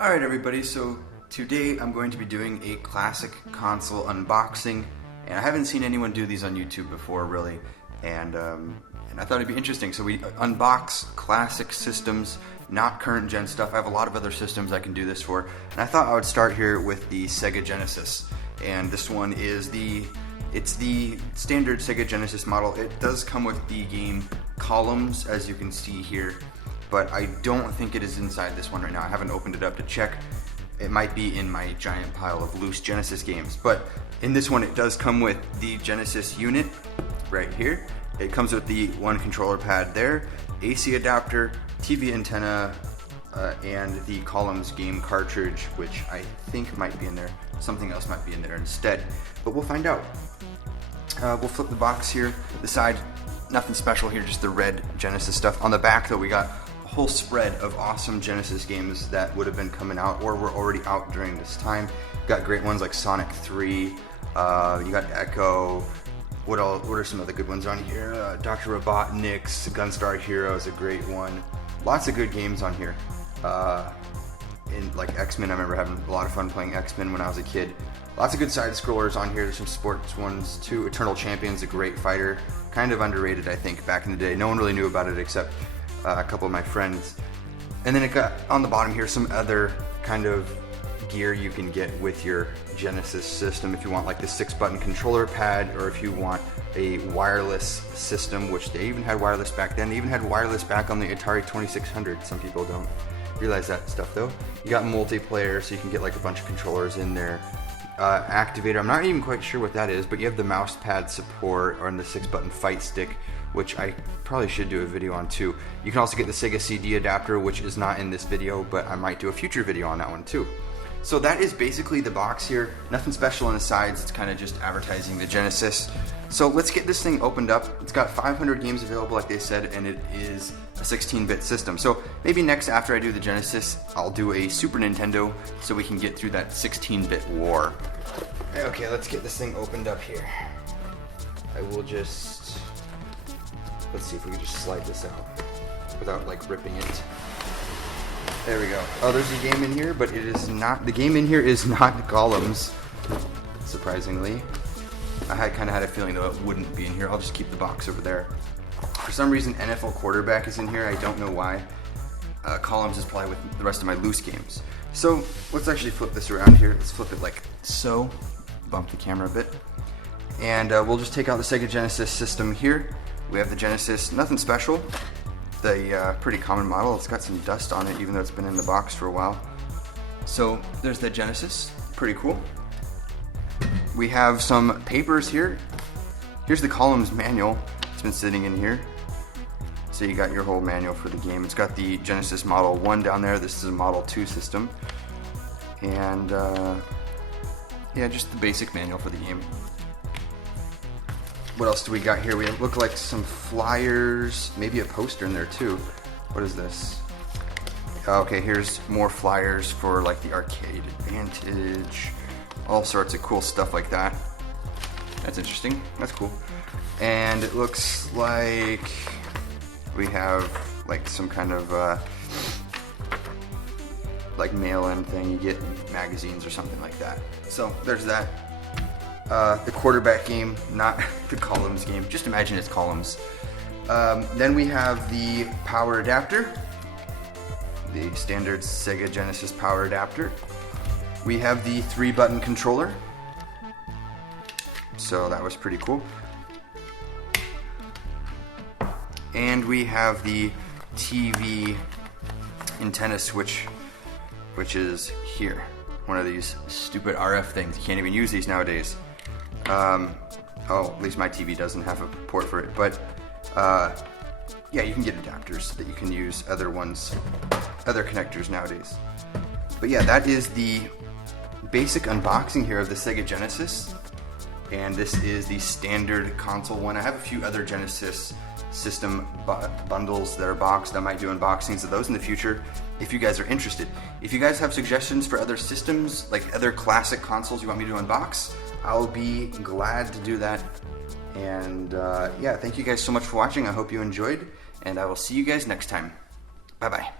Alright everybody, so today I'm going to be doing a classic console unboxing, and I haven't seen anyone do these on YouTube before really, and I thought it'd be interesting. So we unbox classic systems, not current gen stuff. I have a lot of other systems I can do this for, and I thought I would start here with the Sega Genesis, and this one is it's the standard Sega Genesis model. It does come with the game Columns, as you can see here, but I don't think it is inside this one right now. I haven't opened it up to check. It might be in my giant pile of loose Genesis games, but in this one it does come with the Genesis unit right here. It comes with the one controller pad there, AC adapter, TV antenna, and the Columns game cartridge, which I think might be in there. Something else might be in there instead, but we'll find out. We'll flip the box here. The side, nothing special here, just the red Genesis stuff. On the back though, we got a whole spread of awesome Genesis games that would have been coming out or were already out during this time. Got great ones like Sonic 3, you got Echo. What are some other good ones on here? Dr. Robotnik's Gunstar Hero is a great one. Lots of good games on here. In like X-Men, I remember having a lot of fun playing X-Men when I was a kid. Lots of good side scrollers on here. There's some sports ones too. Eternal Champion's a great fighter. Kind of underrated, I think, back in the day. No one really knew about it except a couple of my friends. And then it got on the bottom here some other kind of gear you can get with your Genesis system if you want, like the 6-button controller pad, or if you want a wireless system, which they even had wireless back then. They even had wireless back on the Atari 2600. Some people don't realize that stuff though. You got multiplayer, so you can get like a bunch of controllers in there. Activator, I'm not even quite sure what that is, but you have the mouse pad support on the 6-button fight stick, which I probably should do a video on too. You can also get the Sega CD adapter, which is not in this video, but I might do a future video on that one too. So that is basically the box here. Nothing special on the sides, it's kind of just advertising the Genesis. So let's get this thing opened up. It's got 500 games available like they said, and it is a 16-bit system. So maybe next, after I do the Genesis, I'll do a Super Nintendo so we can get through that 16-bit war. Okay, let's get this thing opened up here. I will just... Let's see if we can just slide this out without like ripping it. There we go. Oh, there's a game in here, but it is not, the game in here is not Columns, surprisingly. I kind of had a feeling though it wouldn't be in here. I'll just keep the box over there. For some reason, NFL quarterback is in here. I don't know why. Columns is probably with the rest of my loose games. So let's actually flip this around here. Let's flip it like so. Bump the camera a bit. And we'll just take out the Sega Genesis system here. We have the Genesis, nothing special. The pretty common model. It's got some dust on it even though it's been in the box for a while. So there's the Genesis, pretty cool. We have some papers here. Here's the Columns manual. It's been sitting in here. So you got your whole manual for the game. It's got the Genesis Model 1 down there. This is a Model 2 system. And yeah, just the basic manual for the game. What else do we got here? We look like some flyers, maybe a poster in there too. What is this? Okay, here's more flyers for like the Arcade Advantage, all sorts of cool stuff like that. That's interesting. That's cool. And it looks like we have like some kind of like mail-in thing. You get magazines or something like that. So there's that. The quarterback game, not the Columns game. Just imagine it's Columns. Then we have the power adapter, the standard Sega Genesis power adapter. We have the 3-button controller. So that was pretty cool. And we have the TV antenna switch, which is here. One of these stupid RF things. You can't even use these nowadays. Oh, at least my TV doesn't have a port for it, but yeah, you can get adapters that you can use other connectors nowadays. But yeah, that is the basic unboxing here of the Sega Genesis, and this is the standard console one. I have a few other Genesis system bundles that are boxed. I might do unboxings of those in the future if you guys are interested. If you guys have suggestions for other systems, like other classic consoles you want me to unbox, I'll be glad to do that. And yeah, thank you guys so much for watching. I hope you enjoyed, and I will see you guys next time. Bye bye.